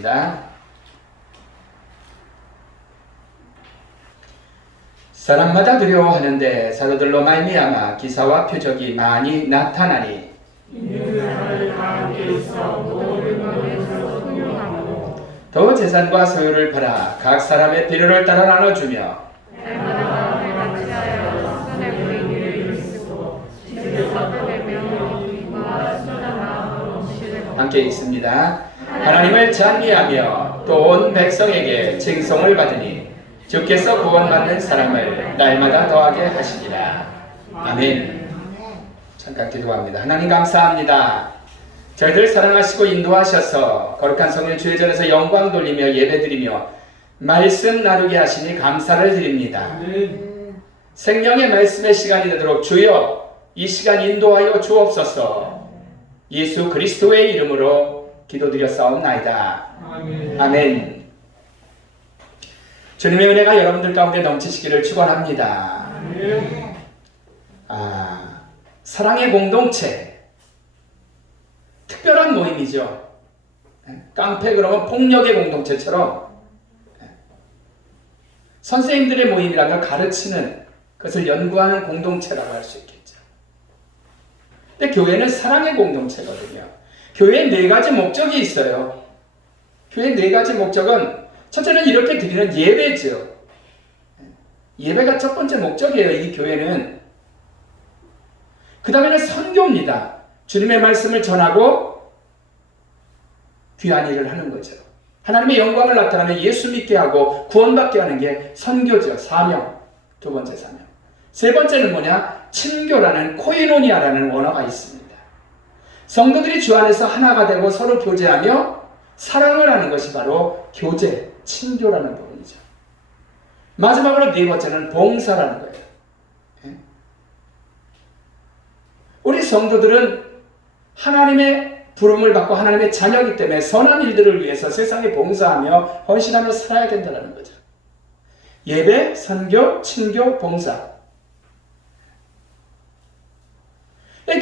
기도하겠습니다. 사람마다 두려워하는데 사도들로 말미암아 기사와 표적이 많이 나타나니 더 재산과 소유를 팔아 각 사람의 필요를 따라 나눠주며 함께 있습니다. 하나님을 찬미하며 또 온 백성에게 칭송을 받으니 주께서 구원받는 사람을 날마다 더하게 하시리라. 아멘. 잠깐 기도합니다. 하나님 감사합니다. 저희들 사랑하시고 인도하셔서 거룩한 성령 주의 전에서 영광 돌리며 예배드리며 말씀 나누게 하시니 감사를 드립니다. 생명의 말씀의 시간이 되도록 주여 이 시간 인도하여 주옵소서. 예수 그리스도의 이름으로 기도드렸사옵나이다. 아멘. 주님의 은혜가 여러분들 가운데 넘치시기를 축원합니다. 사랑의 공동체, 특별한 모임이죠. 깡패 그러면 폭력의 공동체처럼 선생님들의 모임이라면 가르치는 그것을 연구하는 공동체라고 할 수 있겠죠. 근데 교회는 사랑의 공동체거든요. 교회에 4가지 목적이 있어요. 교회의 4가지 목적은 첫째는 이렇게 드리는 예배죠. 예배가 첫 번째 목적이에요. 이 교회는. 그 다음에는 선교입니다. 주님의 말씀을 전하고 귀한 일을 하는 거죠. 하나님의 영광을 나타내며 예수 믿게 하고 구원받게 하는 게 선교죠. 사명. 두 번째 사명. 세 번째는 뭐냐? 친교라는 코이노니아라는 원어가 있습니다. 성도들이 주 안에서 하나가 되고 서로 교제하며 사랑을 하는 것이 바로 교제, 친교라는 부분이죠. 마지막으로 4번째는 봉사라는 거예요. 우리 성도들은 하나님의 부름을 받고 하나님의 자녀이기 때문에 선한 일들을 위해서 세상에 봉사하며 헌신하며 살아야 된다는 거죠. 예배, 선교, 친교, 봉사.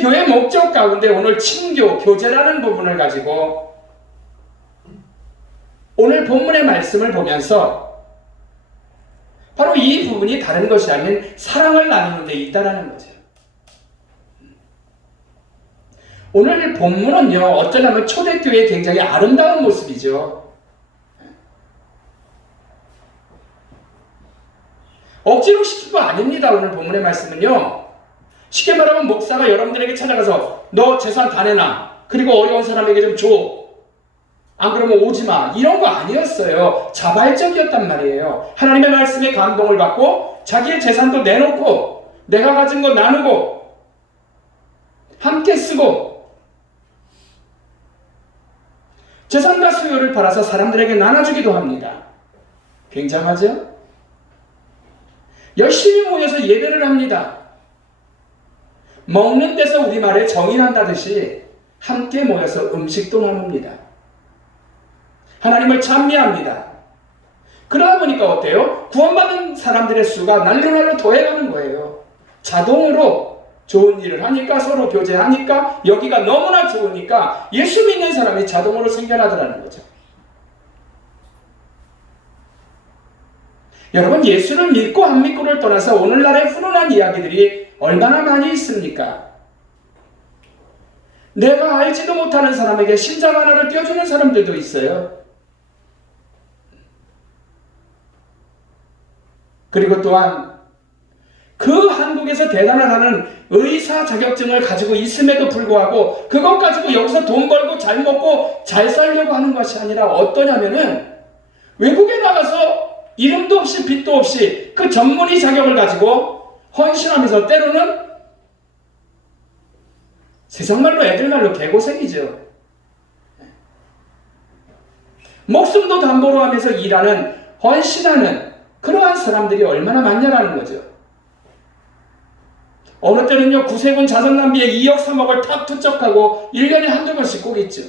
교회 목적 가운데 오늘 친교, 교제라는 부분을 가지고 오늘 본문의 말씀을 보면서 바로 이 부분이 다른 것이 아닌 사랑을 나누는 데 있다는 거죠. 오늘 본문은요, 어쩌면 초대교회의 굉장히 아름다운 모습이죠. 억지로 시킨 거 아닙니다. 오늘 본문의 말씀은요. 쉽게 말하면 목사가 여러분들에게 찾아가서 너 재산 다 내놔. 그리고 어려운 사람에게 좀 줘. 안 그러면 오지 마. 이런 거 아니었어요. 자발적이었단 말이에요. 하나님의 말씀에 감동을 받고 자기의 재산도 내놓고 내가 가진 거 나누고 함께 쓰고 재산과 소유를 팔아서 사람들에게 나눠주기도 합니다. 굉장하죠? 열심히 모여서 예배를 합니다. 먹는 데서 우리말에 정인한다듯이 함께 모여서 음식도 나눕니다. 하나님을 찬미합니다. 그러다 보니까 어때요? 구원받은 사람들의 수가 날로 더해가는 거예요. 자동으로 좋은 일을 하니까 서로 교제하니까 여기가 너무나 좋으니까 예수 믿는 사람이 자동으로 생겨나더라는 거죠. 여러분 예수를 믿고 안 믿고를 떠나서 오늘날의 훈훈한 이야기들이 얼마나 많이 있습니까? 내가 알지도 못하는 사람에게 심장 하나를 띄워주는 사람들도 있어요. 그리고 또한 그 한국에서 대단을 하는 의사 자격증을 가지고 있음에도 불구하고 그것 가지고 여기서 돈 벌고 잘 먹고 잘 살려고 하는 것이 아니라 어떠냐면은 외국에 나가서 이름도 없이 빚도 없이 그 전문의 자격을 가지고 헌신하면서 때로는 세상말로 애들말로 개고생이죠. 목숨도 담보로 하면서 일하는 헌신하는 그러한 사람들이 얼마나 많냐라는 거죠. 어느 때는요 구세군 자선 낭비에 2억 3억을 탁 투척하고 1년에 한두 번씩 꼭 있죠.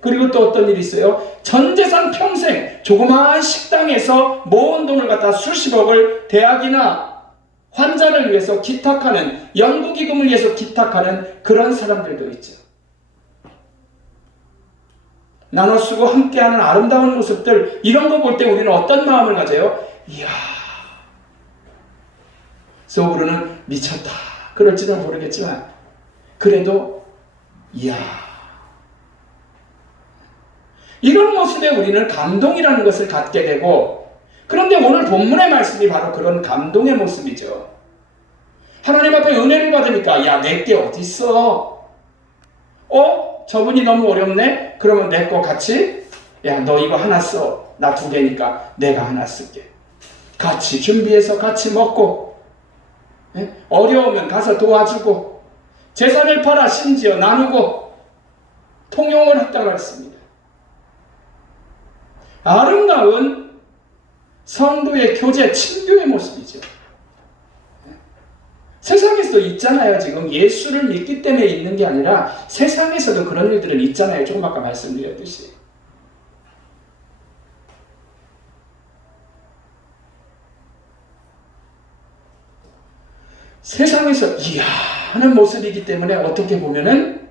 그리고 또 어떤 일이 있어요? 전 재산 평생 조그마한 식당에서 모은 돈을 갖다 수십억을 대학이나 환자를 위해서 기탁하는 연구기금을 위해서 기탁하는 그런 사람들도 있죠. 나눠 쓰고 함께하는 아름다운 모습들, 이런 거 볼 때 우리는 어떤 마음을 가져요? 이야, 속으로는 미쳤다 그럴지는 모르겠지만 그래도 이야, 이런 모습에 우리는 감동이라는 것을 갖게 되고, 그런데 오늘 본문의 말씀이 바로 그런 감동의 모습이죠. 하나님 앞에 은혜를 받으니까 야, 내게 어딨어? 저분이 너무 어렵네? 그러면 내 거 같이, 야, 너 이거 하나 써. 나 2개니까 내가 하나 쓸게. 같이 준비해서 같이 먹고, 어려우면 가서 도와주고, 재산을 팔아 심지어 나누고, 통용을 했다고 했습니다. 아름다운 성도의 교제, 친교의 모습이죠. 세상에서도 있잖아요. 지금 예수를 믿기 때문에 있는 게 아니라 세상에서도 그런 일들은 있잖아요. 조금 아까 말씀드렸듯이. 세상에서 이야 하는 모습이기 때문에 어떻게 보면은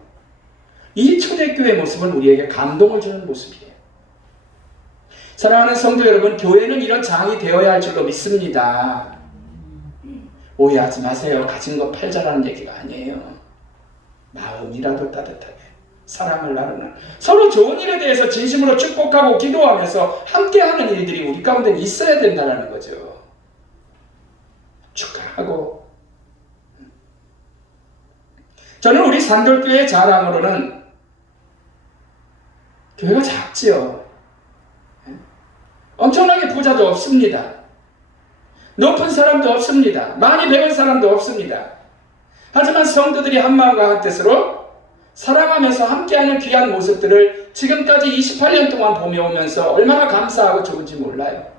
이 초대교회 모습은 우리에게 감동을 주는 모습이에요. 사랑하는 성도 여러분, 교회는 이런 장이 되어야 할 줄로 믿습니다. 오해하지 마세요. 가진 거 팔자라는 얘기가 아니에요. 마음이라도 따뜻하게 사랑을 나누는, 서로 좋은 일에 대해서 진심으로 축복하고 기도하면서 함께하는 일들이 우리 가운데 있어야 된다는 거죠. 축하하고. 저는 우리 산돌교회의 자랑으로는 교회가 작지요. 엄청나게 부자도 없습니다. 높은 사람도 없습니다. 많이 배운 사람도 없습니다. 하지만 성도들이 한마음과 한뜻으로 사랑하면서 함께하는 귀한 모습들을 지금까지 28년 동안 보며 오면서 얼마나 감사하고 좋은지 몰라요.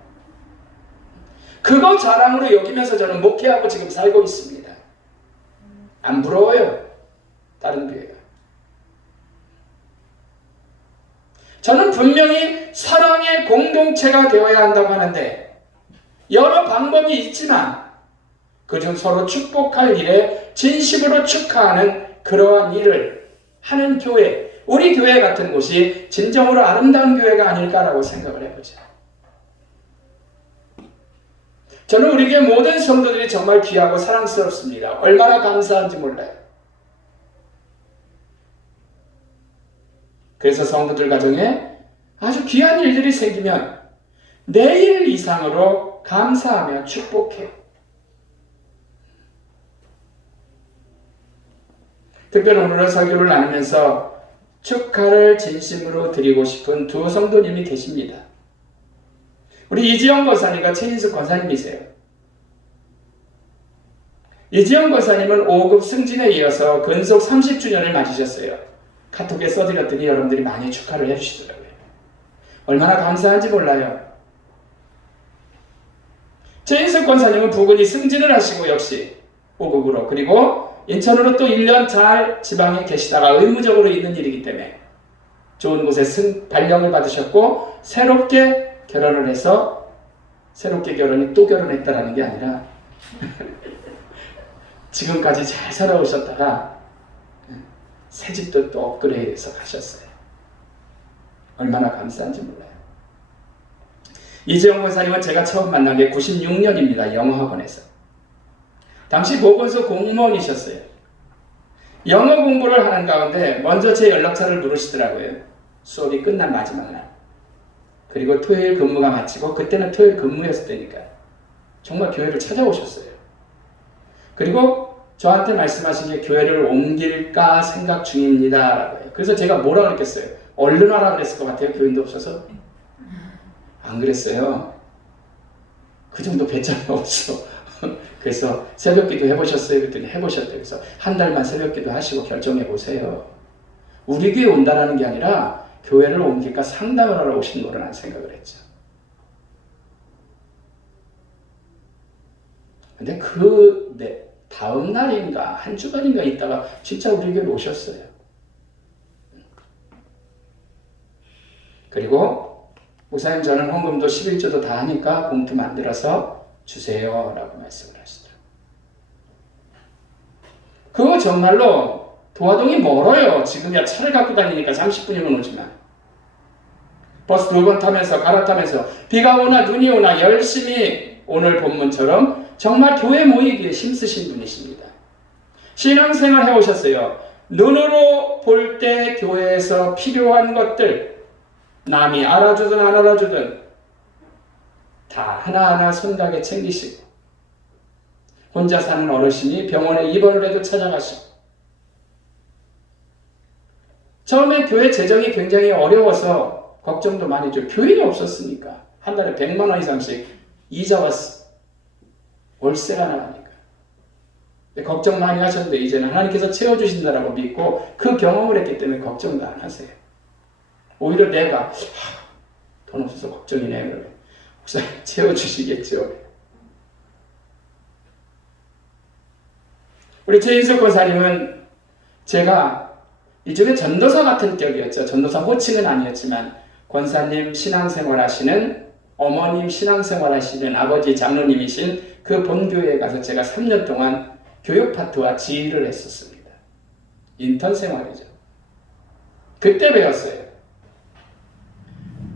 그거 자랑으로 여기면서 저는 목회하고 지금 살고 있습니다. 안 부러워요. 다른 교회가. 저는 분명히 사랑의 공동체가 되어야 한다고 하는데 여러 방법이 있지만 그중 서로 축복할 일에 진심으로 축하하는 그러한 일을 하는 교회, 우리 교회 같은 곳이 진정으로 아름다운 교회가 아닐까라고 생각을 해보죠. 저는 우리 교회 모든 성도들이 정말 귀하고 사랑스럽습니다. 얼마나 감사한지 몰라요. 그래서 성도들 가정에 아주 귀한 일들이 생기면 내일 이상으로 감사하며 축복해요. 특별히 오늘은 설교를 나누면서 축하를 진심으로 드리고 싶은 두 성도님이 계십니다. 우리 이지영 권사님과 최인숙 권사님이세요. 이지영 권사님은 5급 승진에 이어서 근속 30주년을 맞으셨어요. 카톡에 써드렸더니 여러분들이 많이 축하를 해주시더라고요. 얼마나 감사한지 몰라요. 최인숙 권사님은 부근이 승진을 하시고 역시 5급으로, 그리고 인천으로 또 1년 잘 지방에 계시다가 의무적으로 있는 일이기 때문에 좋은 곳에 발령을 받으셨고 새롭게 결혼을 해서, 새롭게 결혼이 또 결혼했다라는 게 아니라 지금까지 잘 살아오셨다가 새 집도 또 업그레이드해서 가셨어요. 얼마나 감사한지 몰라요. 이재영 권사님은 제가 처음 만난 게 96년입니다. 영어학원에서. 당시 보건소 공무원이셨어요. 영어 공부를 하는 가운데 먼저 제 연락처를 물으시더라고요. 수업이 끝난 마지막 날. 그리고 토요일 근무가 마치고, 그때는 토요일 근무였을 때니까 정말 교회를 찾아오셨어요. 그리고 저한테 말씀하신 게 교회를 옮길까 생각 중입니다 라고요. 그래서 제가 뭐라 그랬겠어요? 얼른 와라 그랬을 것 같아요. 교인도 없어서. 안 그랬어요. 그 정도 배짱이 없어. 그래서 새벽기도 해보셨어요? 그랬더니 해보셨대요. 그래서 한 달만 새벽기도 하시고 결정해보세요. 우리 교회 온다라는 게 아니라 교회를 옮길까 상담을 하러 오신 거라는 생각을 했죠. 근데 다음 날인가 한 주간인가 있다가 진짜 우리 교회로 오셨어요. 그리고 목사님, 저는 헌금도 11조도 다 하니까 봉투 만들어서 주세요 라고 말씀을 하시더라고요. 그거 정말로 도화동이 멀어요. 지금이야 차를 갖고 다니니까 30분이면 오지만 버스 2번 타면서 갈아타면서 비가 오나 눈이 오나 열심히 오늘 본문처럼 정말 교회 모이기에 힘쓰신 분이십니다. 신앙생활 해오셨어요. 눈으로 볼 때 교회에서 필요한 것들 남이 알아주든 안 알아주든 다 하나하나 손가게 챙기시고 혼자 사는 어르신이 병원에 입원을 해도 찾아가시고 처음에 교회 재정이 굉장히 어려워서 걱정도 많이 했죠. 교인이 없었으니까 한 달에 100만 원 이상씩 이자와 월세가 나가니까 걱정 많이 하셨는데 이제는 하나님께서 채워주신다라고 믿고 그 경험을 했기 때문에 걱정도 안 하세요. 오히려 내가 돈 없어서 걱정이네. 그러면 목사님 채워주시겠죠. 우리 최인석 권사님은 제가 일종의 전도사 같은 격이었죠. 전도사 호칭은 아니었지만 권사님 신앙생활 하시는 어머님 신앙생활 하시는 아버지 장로님이신 그 본교회에 가서 제가 3년 동안 교육 파트와 지휘를 했었습니다. 인턴 생활이죠. 그때 배웠어요.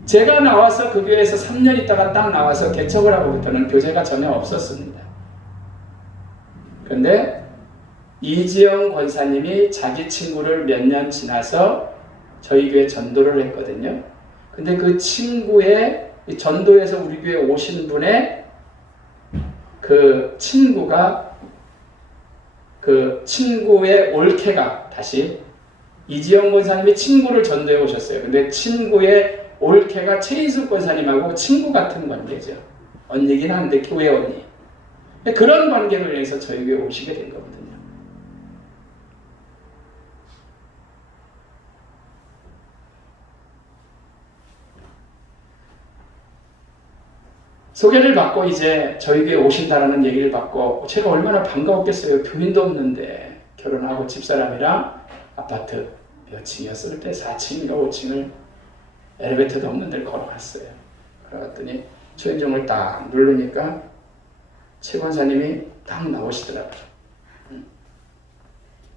제가 나와서 그 교회에서 3년 있다가 딱 나와서 개척을 하고부터는 교재가 전혀 없었습니다. 그런데 이지영 권사님이 자기 친구를 몇 년 지나서 저희 교회 전도를 했거든요. 근데 그 친구의 전도에서 우리 교회 오신 분의 그 친구가 그 친구의 올케가 다시 이지영 권사님이 친구를 전도해 오셨어요. 근데 친구의 올케가 최인숙 권사님하고 친구 같은 관계죠. 언니긴 한데 교회 언니. 그런 관계를 위해서 저희 교회 오시게 된 거거든요. 소개를 받고 이제 저희 교회 오신다라는 얘기를 받고 제가 얼마나 반가웠겠어요. 교인도 없는데 결혼하고 집사람이랑 아파트 몇 층이었을 때 4층인가 5층을 엘리베이터도 없는 데를 걸어갔어요. 걸어갔더니 초인종을 딱 누르니까 최 권사님이 딱 나오시더라고요.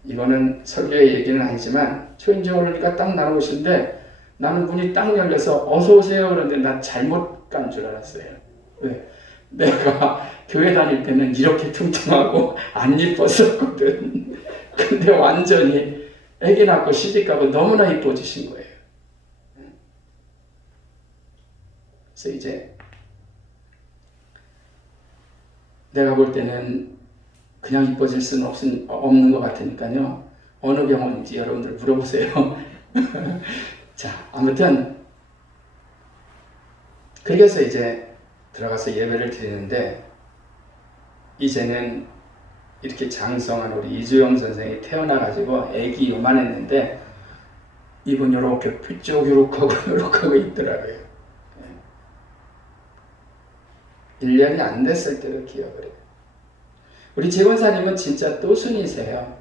이거는 설교의 얘기는 아니지만 초인종을 누르니까 딱 나오시는데 나는 문이 딱 열려서 어서 오세요 그러는데 난 잘못 간 줄 알았어요. 왜? 내가 교회 다닐 때는 이렇게 퉁퉁하고 안 이뻤었거든. 근데 완전히 애기 낳고 시집가고 너무나 이뻐지신 거예요. 그래서 이제 내가 볼 때는 그냥 이뻐질 수는 없는 것 같으니까요. 어느 병원인지 여러분들 물어보세요. 자, 아무튼 그래서 이제 들어가서 예배를 드리는데 이제는 이렇게 장성한 우리 이주영 선생이 태어나가지고 애기 요만했는데 입은 요렇게 삐쭉 요렇게 있더라고요. 1년이 안 됐을 때로 기억을 해요. 우리 재권사님은 진짜 또순이세요.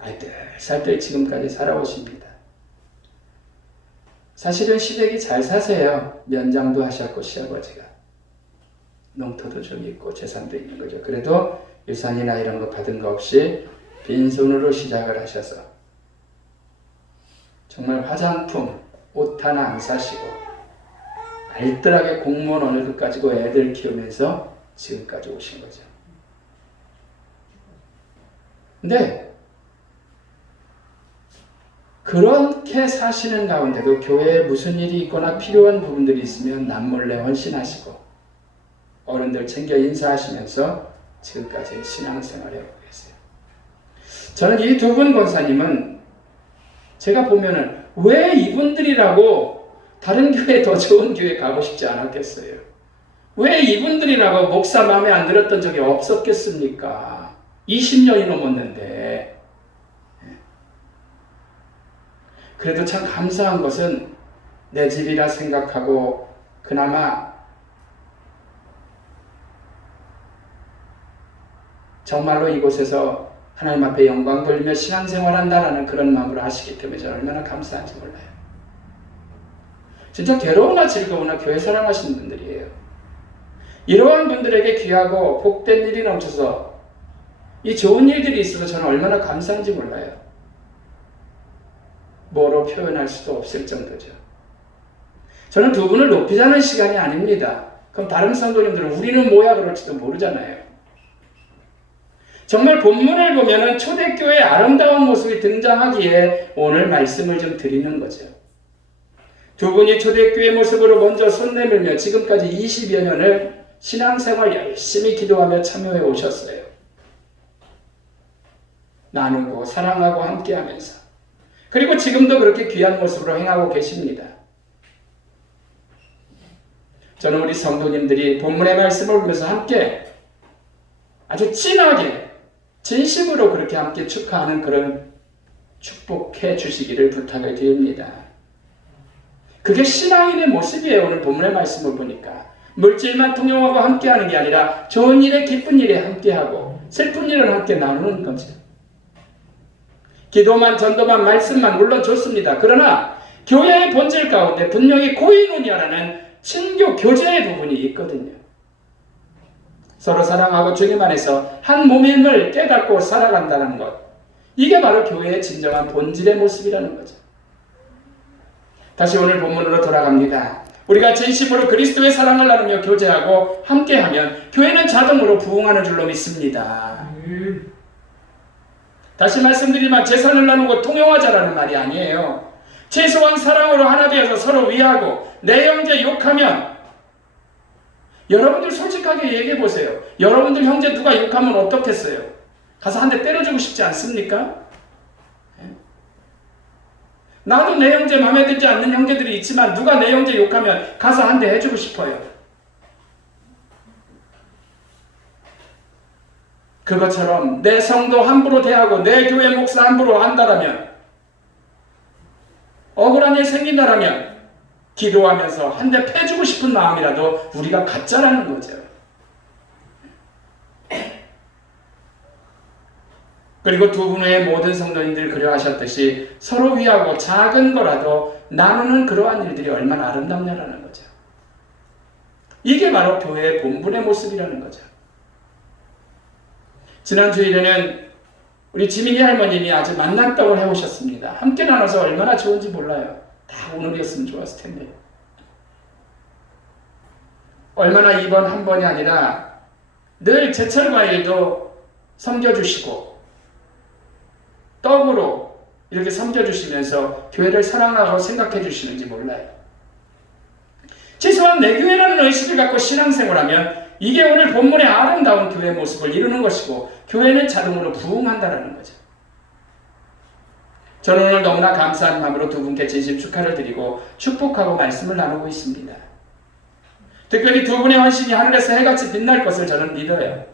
알뜰살뜰 지금까지 살아오십니다. 사실은 시댁이 잘 사세요. 면장도 하셨고 시아버지가. 농토도 좀 있고 재산도 있는 거죠. 그래도 유산이나 이런 거 받은 거 없이 빈손으로 시작을 하셔서 정말 화장품, 옷 하나 안 사시고 알뜰하게 공무원 어느덧 가지고 애들 키우면서 지금까지 오신 거죠. 근데 그렇게 사시는 가운데도 교회에 무슨 일이 있거나 필요한 부분들이 있으면 남몰래 헌신하시고 어른들 챙겨 인사하시면서 지금까지 신앙생활을 해오고 계세요. 저는 이 두 분 권사님은 제가 보면은 왜 이분들이라고 다른 교회 더 좋은 교회 가고 싶지 않았겠어요? 왜 이분들이라고 목사 마음에 안 들었던 적이 없었겠습니까? 20년이 넘었는데. 그래도 참 감사한 것은 내 집이라 생각하고 그나마 정말로 이곳에서 하나님 앞에 영광 돌리며 신앙생활한다라는 그런 마음으로 하시기 때문에 저는 얼마나 감사한지 몰라요. 진짜 괴로우나 즐거우나 교회 사랑하시는 분들이에요. 이러한 분들에게 귀하고 복된 일이 넘쳐서 이 좋은 일들이 있어서 저는 얼마나 감사한지 몰라요. 뭐로 표현할 수도 없을 정도죠. 저는 두 분을 높이자는 시간이 아닙니다. 그럼 다른 성도님들은 우리는 뭐야 그럴지도 모르잖아요. 정말 본문을 보면은 초대교회의 아름다운 모습이 등장하기에 오늘 말씀을 좀 드리는 거죠. 두 분이 초대교회 모습으로 먼저 손 내밀며 지금까지 20여 년을 신앙생활 열심히 기도하며 참여해 오셨어요. 나누고 사랑하고 함께하면서. 그리고 지금도 그렇게 귀한 모습으로 행하고 계십니다. 저는 우리 성도님들이 본문의 말씀을 보면서 함께 아주 진하게 진심으로 그렇게 함께 축하하는 그런 축복해 주시기를 부탁을 드립니다. 그게 신앙인의 모습이에요. 오늘 본문의 말씀을 보니까 물질만 통용하고 함께하는 게 아니라 좋은 일에 기쁜 일에 함께하고 슬픈 일은 함께 나누는 거죠. 기도만 전도만 말씀만 물론 좋습니다. 그러나 교회의 본질 가운데 분명히 코이노니아라는 친교 교제의 부분이 있거든요. 서로 사랑하고 주님 안에서 한 몸임을 깨닫고 살아간다는 것. 이게 바로 교회의 진정한 본질의 모습이라는 거죠. 다시 오늘 본문으로 돌아갑니다. 우리가 진심으로 그리스도의 사랑을 나누며 교제하고 함께하면 교회는 자동으로 부흥하는 줄로 믿습니다. 다시 말씀드리지만 재산을 나누고 통용하자라는 말이 아니에요. 최소한 사랑으로 하나 되어서 서로 위하고 내 형제 욕하면 여러분들 솔직하게 얘기해 보세요. 여러분들 형제 누가 욕하면 어떻겠어요? 가서 한 대 때려주고 싶지 않습니까? 나도 내 형제 마음에 들지 않는 형제들이 있지만 누가 내 형제 욕하면 가서 한 대 해주고 싶어요. 그것처럼 내 성도 함부로 대하고 내 교회 목사 함부로 한다라면 억울한 일 생긴다라면 기도하면서 한 대 패주고 싶은 마음이라도 우리가 갖자라는 거죠. 그리고 두 분의 모든 성도님들이 그려하셨듯이 서로 위하고 작은 거라도 나누는 그러한 일들이 얼마나 아름답냐라는 거죠. 이게 바로 교회의 본분의 모습이라는 거죠. 지난 주일에는 우리 지민이 할머님이 아주 만난떡을 해오셨습니다. 함께 나눠서 얼마나 좋은지 몰라요. 다 오늘이었으면 좋았을 텐데. 얼마나 이번 한 번이 아니라 늘 제철 과일도 섬겨주시고 떡으로 이렇게 섬겨주시면서 교회를 사랑하고 생각해 주시는지 몰라요. 최소한 내 교회라는 의식을 갖고 신앙생활하면 이게 오늘 본문의 아름다운 교회의 모습을 이루는 것이고 교회는 자동으로 부흥한다는 거죠. 저는 오늘 너무나 감사한 마음으로 두 분께 진심 축하를 드리고 축복하고 말씀을 나누고 있습니다. 특별히 두 분의 헌신이 하늘에서 해같이 빛날 것을 저는 믿어요.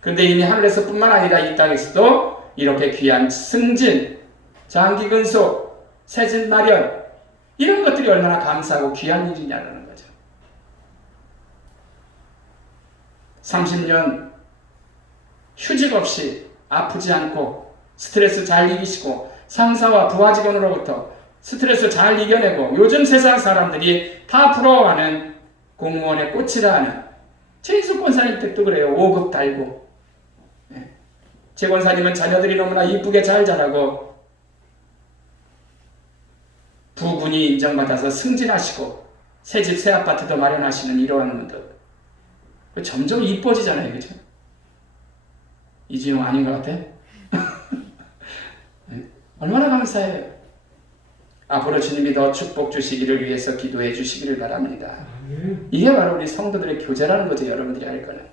그런데 이미 하늘에서 뿐만 아니라 이 땅에서도 이렇게 귀한 승진, 장기 근속, 새집 마련 이런 것들이 얼마나 감사하고 귀한 일이냐는 거죠. 30년 휴직 없이 아프지 않고 스트레스 잘 이기시고 상사와 부하 직원으로부터 스트레스 잘 이겨내고 요즘 세상 사람들이 다 부러워하는 공무원의 꽃이라 하는 최인숙 권사님 댁도 그래요. 5급 달고 최 권사님은 자녀들이 너무나 이쁘게 잘 자라고 부군이 인정받아서 승진하시고 새집 새 아파트도 마련하시는 이러한 분들 점점 이뻐지잖아요. 그죠? 이진호 아닌 것 같아? 얼마나 감사해요. 앞으로 주님이 더 축복 주시기를 위해서 기도해 주시기를 바랍니다. 이게 바로 우리 성도들의 교제라는 거죠. 여러분들이 할 거는.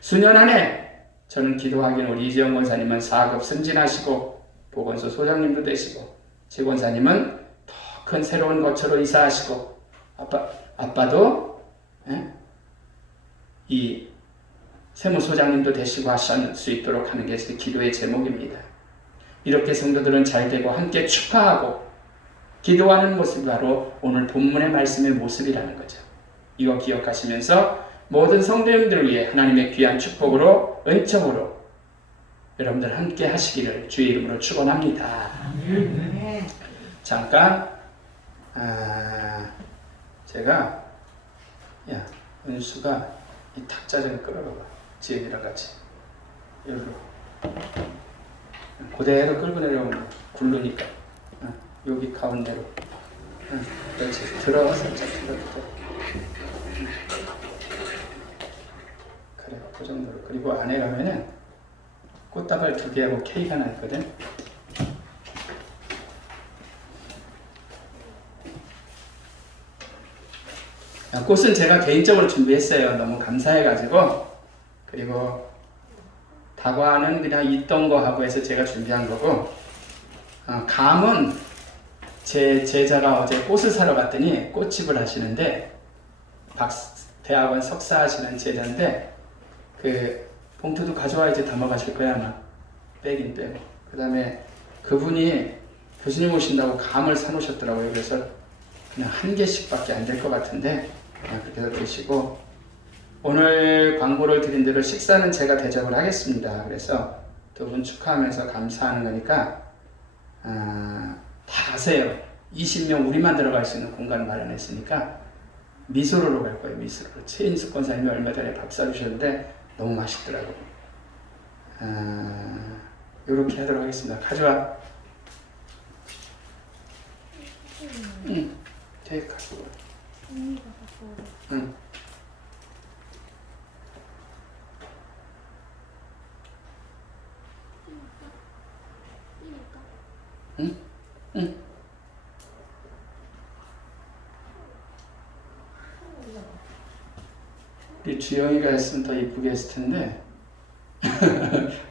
수년 안에 저는 기도하기는 우리 이지영 권사님은 4급 승진하시고 보건소 소장님도 되시고 최 권사님은 더 큰 새로운 거처로 이사하시고 아빠도 이 세무소장님도 되시고 하실 수 있도록 하는 게 제 기도의 제목입니다. 이렇게 성도들은 잘 되고 함께 축하하고 기도하는 모습이 바로 오늘 본문의 말씀의 모습이라는 거죠. 이거 기억하시면서 모든 성도님들을 위해 하나님의 귀한 축복으로 은총으로 여러분들 함께 하시기를 주의 이름으로 축원합니다. 잠깐 제가 은수가 이 탁자 좀 끌어봐봐. 지은이랑 같이 여기로 그대로 끌고 내려오면 굴르니까 여기 가운데로. 그렇지. 들어, 살짝 들어. 그래, 그 정도로. 그리고 안에 가면은 꽃다발 2개하고 케이크 하나 있거든. 꽃은 제가 개인적으로 준비했어요. 너무 감사해가지고. 그리고 다과는 그냥 있던 거 하고 해서 제가 준비한 거고, 감은 제 제자가 어제 꽃을 사러 갔더니 꽃집을 하시는데, 대학원 석사 하시는 제자인데, 그 봉투도 가져와야지 담아가실 거야 아마. 빼긴 빼고. 그 다음에 그분이 교수님 오신다고 감을 사놓으셨더라고요. 그래서 그냥 1개씩밖에 안 될 것 같은데 그냥 그렇게 해서 드시고, 오늘 광고를 드린 대로 식사는 제가 대접을 하겠습니다. 그래서 2분 축하하면서 감사하는 거니까 다 가세요. 20명 우리만 들어갈 수 있는 공간을 마련했으니까 미소로로 갈 거예요. 미소로로. 최인숙 권사님이 얼마 전에 밥 사주셨는데 너무 맛있더라고요. 요렇게 하도록 하겠습니다. 가져와. 응. 되게 갖고 와. 응. 응? 응. 우리 주영이가 했으면 더 이쁘게 했을 텐데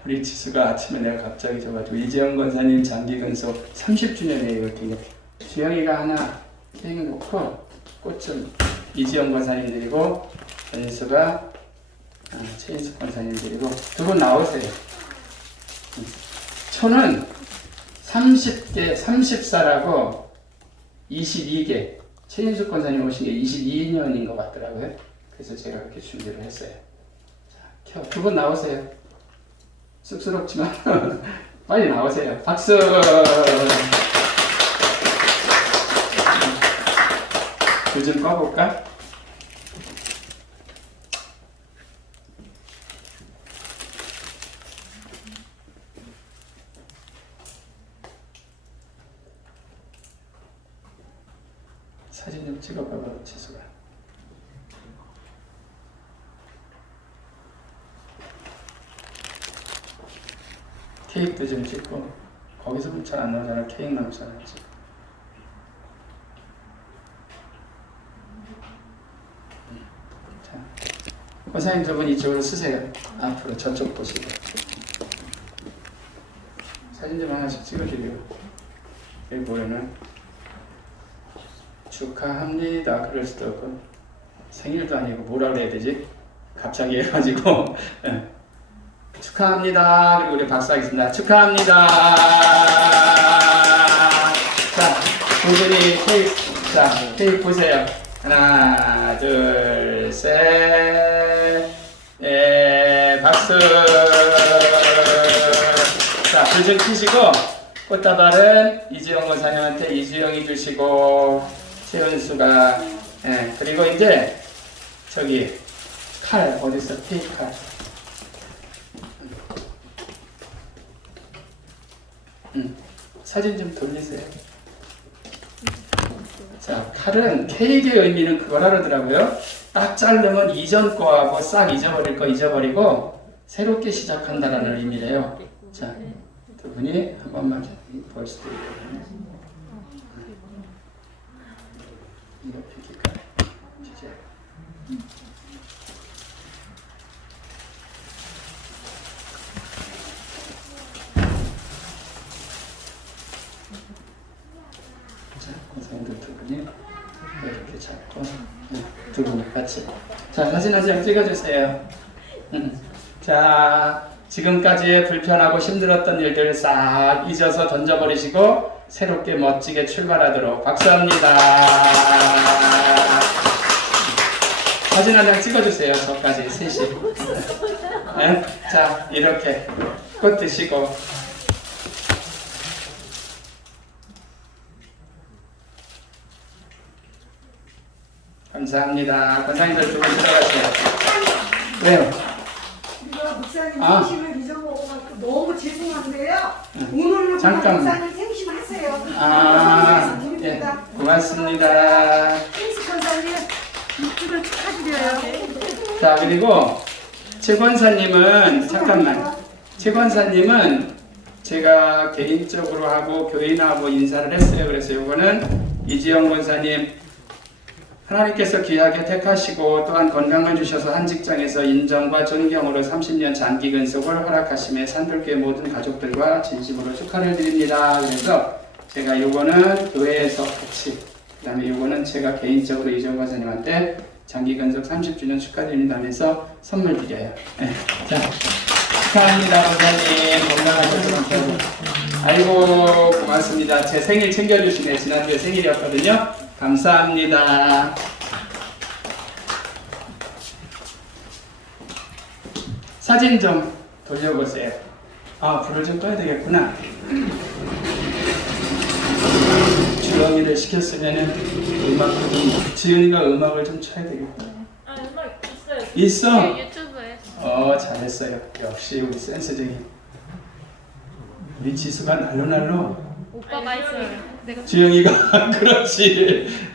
우리 지수가 아침에 내가 갑자기 줘가지고 이재영 권사님 장기 근소 30주년이에요. 이렇게 주영이가 하나 케이크 놓고 꽃좀 이재영 권사님 드리고 전수가 최인숙 권사님 드리고 2분 나오세요. 초는 30개, 30살하고 22개. 최인숙 권사님 오신 게 22년인 것 같더라고요. 그래서 제가 그렇게 준비를 했어요. 자, 2분 나오세요. 쑥스럽지만 빨리 나오세요. 박수! 불 좀 꺼볼까? 사진 좀 찍어봐봐, 지수가. 케이크도 좀 찍고, 거기서 보면 잘 안 나오잖아. 케이크 나오잖아. 자, 권사님 저분 이쪽으로 쓰세요. 앞으로 저쪽 보시고. 사진 좀 하나씩 찍어드려요. 여기 보면은 축하합니다. 그럴 수도 없고, 생일도 아니고 뭐라 그래야 되지? 갑자기 해가지고 축하합니다. 그리고 우리 박수하겠습니다. 축하합니다. 자, 두 분이 케이크, 자, 케이크 보세요. 하나, 둘, 셋, 박수. 자, 불 좀 켜시고, 꽃다발은 이주영 권사님한테 이주영이 주시고, 최은수가, 그리고 이제, 저기, 칼, 어딨어? 케이크 칼. 사진 좀 돌리세요. 자, 칼은 케이크의 의미는 그거라 그러더라고요. 딱 자르면 이전 거하고 싹 잊어버릴 거 잊어버리고 새롭게 시작한다라는 의미래요. 자, 두 분이 한 번만 볼 수도 있거든요. 이거 필기가 주제. 권사님들 두 분이 이렇게 잡고 두 분이 같이 자 사진 한 장 찍어주세요. 자 지금까지의 불편하고 힘들었던 일들 싹 잊어서 던져버리시고 새롭게 멋지게 출발하도록 박수합니다. 사진 한 장 찍어주세요. 저까지 셋이. 자 이렇게 꽃 드시고 감사합니다. 권사님들 두 분 들어가세요. 왜요? 우리가 목사님 생신을 잊어먹어서 너무 죄송한데요. 오늘로 잠깐. 목사님 생신 하세요. 아, 예, 고맙습니다. 펜스 권사님 입주를 축하드려요. 자, 그리고 최 권사님은 잠깐만. 최 권사님은 제가 개인적으로 하고 교인하고 인사를 했어요. 그래서 이거는 이지영 권사님 하나님께서 귀하게 택하시고 또한 건강을 주셔서 한 직장에서 인정과 존경으로 30년 장기 근속을 허락하심에 산들교회 모든 가족들과 진심으로 축하를 드립니다. 그래서 제가 요거는 교회에서 같이, 그 다음에 요거는 제가 개인적으로 이지영 권사님한테 장기 근속 30주년 축하드립니다 하면서 선물 드려요. 네. 자, 축하합니다, 권사님. 건강하셨으면 좋겠어요. 아이고, 고맙습니다. 제 생일 챙겨주시네. 지난주에 생일이었거든요. 감사합니다. 사진 좀 돌려보세요. 아, 불을 좀 꺼야 되겠구나. 주영이를 시켰으면은 음악도 좀, 지은이가 음악을 좀 쳐야 되겠다. 아, 음악 있어요. 있어? 네, 유튜브에. 잘했어요. 역시 우리 센스쟁이. 우리 지수가 날로날로. 오빠가 있어요. 내가 주영이가 그렇지.